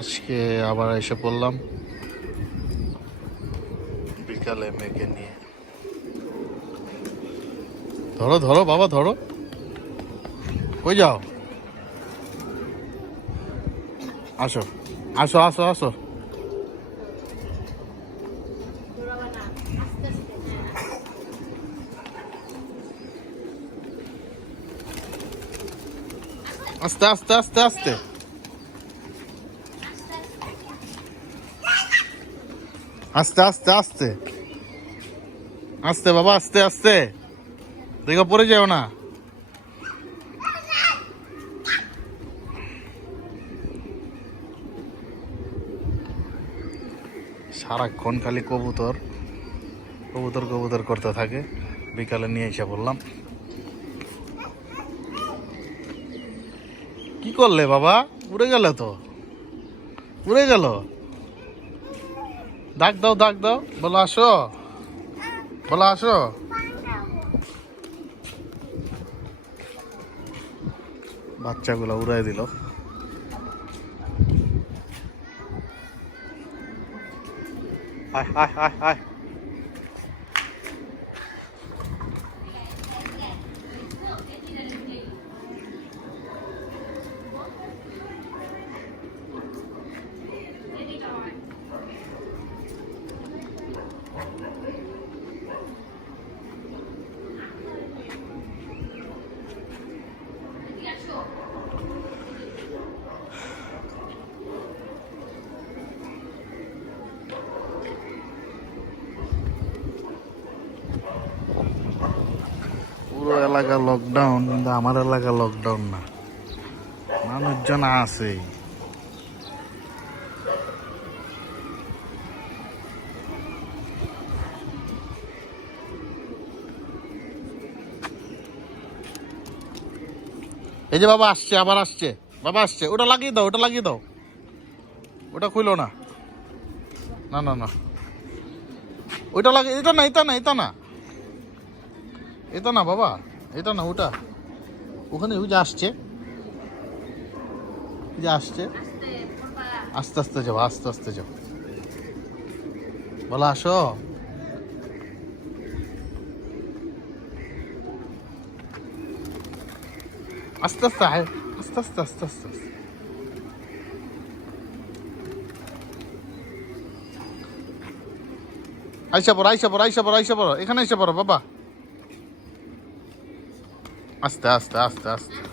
আজকে আবার এসে পড়লাম বিকালে মেয়েকে নিয়ে। ধরো ধরো বাবা ধরো, কই যাও? আসো আসো আসো আসো। আস্তে আস্তে আস্তে আস্তে আস্তে আস্তে আস্তে আস্তে বাবা, আস্তে আস্তে, দেখো পড়ে যাও না। সারাক্ষণ খালি কবুতর কবুতর কবুতর করতে থাকে। বিকালে নিয়ে এসে বললাম। কি করলে বাবা? উড়ে গেল তো, উড়ে গেল। ডাক দাও ডাক দাও, বলো আসো, বলো আসো। বাচ্চাগুলো উড়াই দিল। আয় আয় আয় আয়। পুরো এলাকা লকডাউন, কিন্তু আমার এলাকা লকডাউন না, মানুষজন আছে। এই যে বাবা আসছে, আবার আসছে, বাবা আসছে। ওটা লাগিয়ে দাও, ওটা লাগিয়ে দাও, ওটা খুলো না। না না না, ওইটা লাগে। এটা না এটা না এটা না এটা না বাবা, এটা না, ওটা ওখানে ওই যে আসছে, ওই যে আসছে। আস্তে আস্তে যাও, আস্তে আস্তে যাও, বলো আসো। আস্তে আস্তে আয়, আস্তে আস্তে আস্তে আস্তে আস্তে। আইসা পড়ো আইসা পড়ো আইসা পড়ো আইসা পড়ো, এখানে এসে পড়ো বাবা। আস্তে আস্তে আস্তে আস্তে।